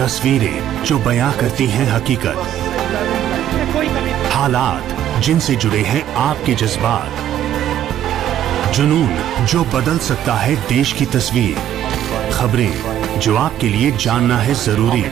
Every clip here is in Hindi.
तस्वीरें जो बयां करती हैं हकीकत, हालात जिनसे जुड़े हैं आपके जज्बात, जुनून जो बदल सकता है देश की तस्वीर, खबरें जो आपके लिए जानना है जरूरी।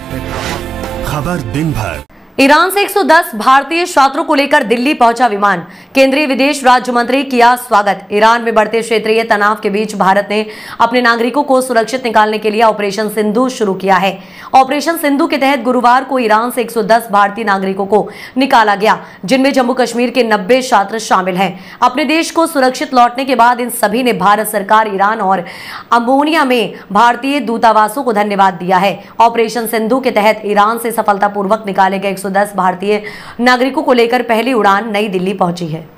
खबर दिन भर। ईरान से 110 भारतीय छात्रों को लेकर दिल्ली पहुंचा विमान, केंद्रीय विदेश राज्य मंत्री किया स्वागत। ईरान में बढ़ते क्षेत्रीय तनाव के बीच भारत ने अपने नागरिकों को सुरक्षित निकालने के लिए ऑपरेशन सिंधु शुरू किया है। ऑपरेशन सिंधु के तहत गुरुवार को ईरान से 110 भारतीय नागरिकों को निकाला गया, जिनमें जम्मू कश्मीर के 90 छात्र शामिल हैं। अपने देश को सुरक्षित लौटने के बाद इन सभी ने भारत सरकार, ईरान और अमोनिया में भारतीय दूतावासों को धन्यवाद दिया है। ऑपरेशन सिंधु के तहत ईरान से सफलतापूर्वक निकाले गए 110 भारतीय नागरिकों को लेकर पहली उड़ान नई दिल्ली पहुंची है।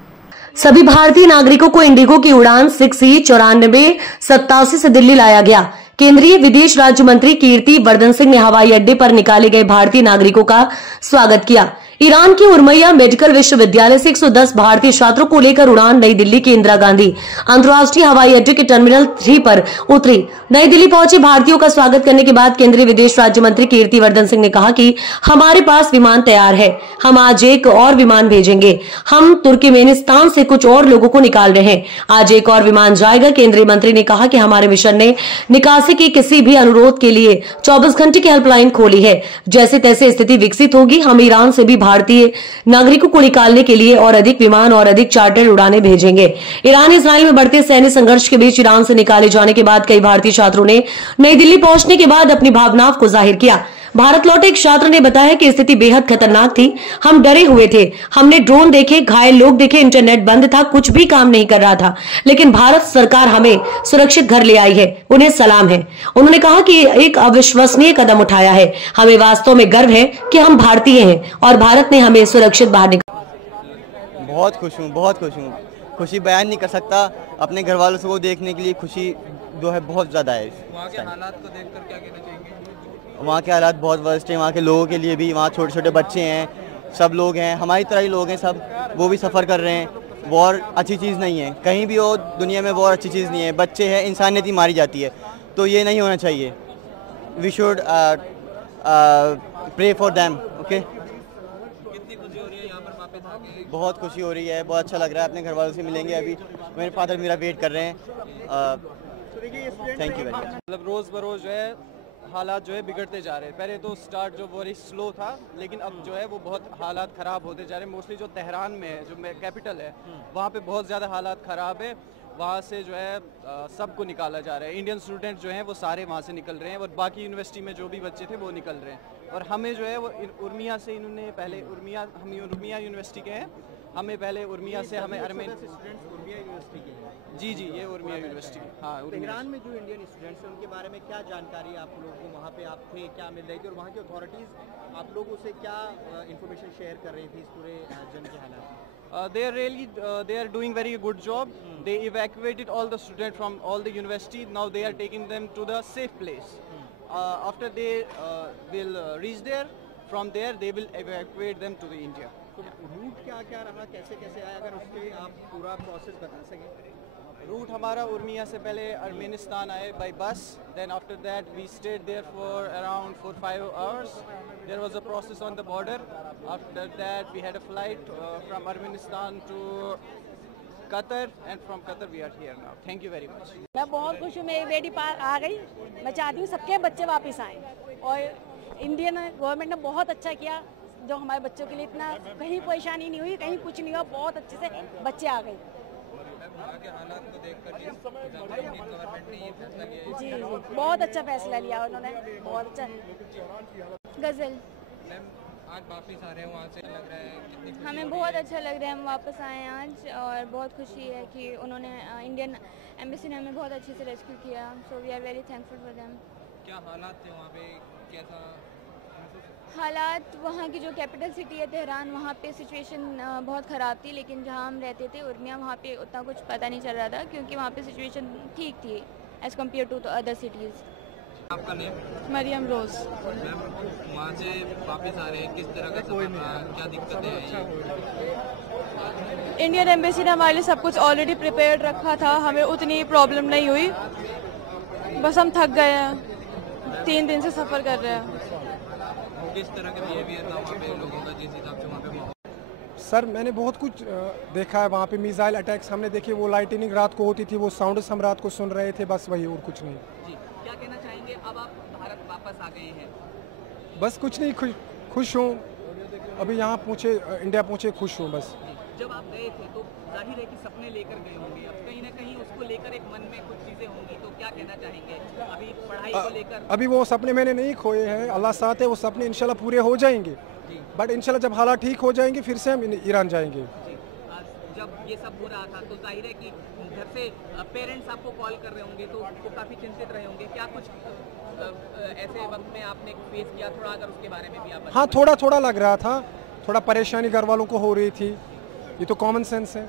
सभी भारतीय नागरिकों को इंडिगो की उड़ान 6E9487 से दिल्ली लाया गया। केंद्रीय विदेश राज्य मंत्री कीर्ति वर्धन सिंह ने हवाई अड्डे पर निकाले गए भारतीय नागरिकों का स्वागत किया। ईरान के उर्मिया मेडिकल विश्वविद्यालय से 110 भारतीय छात्रों को लेकर उड़ान नई दिल्ली के इंदिरा गांधी अंतर्राष्ट्रीय हवाई अड्डे के टर्मिनल 3 पर उतरी। नई दिल्ली पहुंचे भारतीयों का स्वागत करने के बाद केंद्रीय विदेश राज्य मंत्री कीर्ति वर्धन सिंह ने कहा कि हमारे पास विमान तैयार है, हम आज एक और विमान भेजेंगे। हम तुर्कमेनिस्तान से कुछ और लोगों को निकाल रहे हैं, आज एक और विमान जाएगा। केंद्रीय मंत्री ने कहा कि हमारे मिशन ने निकासी के किसी भी अनुरोध के लिए 24 घंटे की हेल्पलाइन खोली है। जैसे तैसे स्थिति विकसित होगी, हम ईरान से भी भारतीय नागरिकों को निकालने के लिए और अधिक विमान और अधिक चार्टर उड़ानें भेजेंगे। ईरान इजराइल में बढ़ते सैन्य संघर्ष के बीच ईरान से निकाले जाने के बाद कई भारतीय छात्रों ने नई दिल्ली पहुंचने के बाद अपनी भावनाओं को जाहिर किया। भारत लौटे एक छात्र ने बताया कि स्थिति बेहद खतरनाक थी, हम डरे हुए थे, हमने ड्रोन देखे, घायल लोग देखे, इंटरनेट बंद था, कुछ भी काम नहीं कर रहा था, लेकिन भारत सरकार हमें सुरक्षित घर ले आई है, उन्हें सलाम है। उन्होंने कहा कि एक अविश्वसनीय कदम उठाया है, हमें वास्तव में गर्व है कि हम भारतीय हैं और भारत ने हमें सुरक्षित बाहर निकाला। बहुत खुश हूँ, बहुत खुश हूँ, खुशी बयान नहीं कर सकता। अपने घर वालों को देखने के लिए खुशी जो है बहुत ज्यादा है। वहाँ के हालात को देखकर क्या कहना चाहेंगे? वहाँ के हालात बहुत वर्स्ट हैं, वहाँ के लोगों के लिए भी। वहाँ छोटे छोटे बच्चे हैं, सब लोग हैं, हमारी तरह ही लोग हैं सब, वो भी सफ़र कर रहे हैं। वॉर अच्छी चीज़ नहीं है, कहीं भी हो दुनिया में वॉर अच्छी चीज़ नहीं है। बच्चे हैं, इंसानियत ही मारी जाती है, तो ये नहीं होना चाहिए। We should pray for them. Okay, कितनी खुशी हो रही है यहाँ पर वापस आके? बहुत खुशी हो रही है, बहुत अच्छा लग रहा है। अपने घर वालों से मिलेंगे, अभी मेरे फादर मेरा वेट कर रहे हैं। Thank you very much. मतलब रोज़ बरोज़ जो है हालात जो है बिगड़ते जा रहे हैं। पहले तो स्टार्ट जो वेरी स्लो था, लेकिन अब जो है वो बहुत हालात ख़राब होते जा रहे हैं। मोस्टली जो तेहरान में है, जो कैपिटल है, वहाँ पे बहुत ज़्यादा हालात ख़राब है। वहाँ से जो है सबको निकाला जा रहा है। इंडियन स्टूडेंट जो हैं वो सारे वहाँ से निकल रहे हैं, और बाकी यूनिवर्सिटी में जो भी बच्चे थे वो निकल रहे हैं। और हमें जो है वो उर्मिया से इन्होंने पहले हम उर्मिया यूनिवर्सिटी के हैं, हमें पहले उर्मिया से हमें उर्मिया यूनिवर्सिटी के हैं। जी, ये उर्मिया यूनिवर्सिटी। हाँ, तेहरान में जो इंडियन स्टूडेंट्स हैं उनके बारे में क्या जानकारी आप लोगों को, वहाँ पे आप थे, क्या मिल रही थी, और वहाँ की अथॉरिटीज़ आप लोगों से क्या इंफॉर्मेशन शेयर कर रही थी इस पूरे जंग के हालात में? They are doing very good job. They evacuated all the students from all the university. Now they are taking them to the safe place. After they will reach there, from there they will evacuate them to the India. तो रूट क्या रहा, कैसे आया, अगर उसके आप पूरा प्रोसेस बता सकें? रूट हमारा उर्मिया से पहले अर्मेनिस्तान आए by bus, then after that we stayed there for around 4-5 hours. There was a process on the border. After that we had a flight from Armenistan to Qatar, and from Qatar we are here now. Thank you very much. मैं बहुत खुश हूँ, मेरी बेटी पार आ गई। मैं चाहती हूँ सबके बच्चे वापस आएँ, और इंडियन गवर्नमेंट ने बहुत अच्छा किया, जो हमारे बच्चों के लिए इतना कहीं परेशानी नहीं हुई, कहीं कुछ नहीं हुआ, बहुत अच्छे से बच्चे आ गए। वहाँ के हालात को देखकर गवर्नमेंट ने ये फैसला लिया है। जी, बहुत अच्छा फैसला लिया उन्होंने, बहुत अच्छा। गज़ल मैम, आज वापस आ रहे हैं वहाँ से, लग रहा है कितनी खुशी? हमें बहुत अच्छा लग रहा है, हम वापस आए हैं आज, और बहुत खुशी है कि उन्होंने इंडियन एम्बेसी ने हमें बहुत अच्छे से रेस्क्यू किया। So we are very thankful for them. क्या हालात थे वहाँ पे, कैसा हालात? वहाँ की जो कैपिटल सिटी है तेहरान, वहाँ पे सिचुएशन बहुत ख़राब थी, लेकिन जहाँ हम रहते थे उर्मिया, वहाँ पे उतना कुछ पता नहीं चल रहा था, क्योंकि वहाँ पे सिचुएशन ठीक थी as compare to other cities. आपका नेम? मरियम रोज़। मैम, वहाँ से वापस आ रहे हैं, किस तरह का सफ़र था, क्या दिक्कतें हैं? इंडियन एम्बेसी ने हमारे लिए सब कुछ ऑलरेडी प्रिपेयर्ड रखा था, हमें उतनी प्रॉब्लम नहीं हुई, बस हम थक गए हैं, 3 दिन से सफ़र कर रहे हैं। किस तरह का बिहेवियर था वहाँ पे लोगों का, जिस हिसाब से वहाँ पे माहौल? सर मैंने बहुत कुछ देखा है वहाँ पे। मिसाइल अटैक्स हमने देखे, वो लाइटनिंग रात को होती थी, वो साउंड्स हम रात को सुन रहे थे, बस वही और कुछ नहीं। जी, क्या कहना चाहेंगे? अब आप भारत वापस आ गए हैं। बस कुछ नहीं, खुश हूँ। अभी यहाँ पहुँचे, इंडिया पहुँचे, खुश हूँ बस। जब आप गए थे तो जाहिर है कि सपने लेकर गए होंगे, अब कहीं ना कहीं उसको लेकर एक मन में कुछ चीज़ें होंगी, तो क्या कहना चाहेंगे अभी पढ़ाई को लेकर? अभी वो सपने मैंने नहीं खोए हैं, अल्लाह साथ है, वो सपने इंशाल्लाह पूरे हो जाएंगे। बट इंशाल्लाह जब हालात ठीक हो जाएंगे फिर से हम ईरान जाएंगे। जी, जब ये सब हो रहा था तो जाहिर है कि घर से पेरेंट्स आपको कॉल कर रहे होंगे, तो वो काफ़ी चिंतित रहे होंगे। क्या कुछ ऐसे वक्त में आपने फेस किया, थोड़ा अगर उसके बारे में भी आप? हाँ, थोड़ा लग रहा था, थोड़ा परेशानी घर वालों को हो रही थी, ये तो कॉमन सेंस है।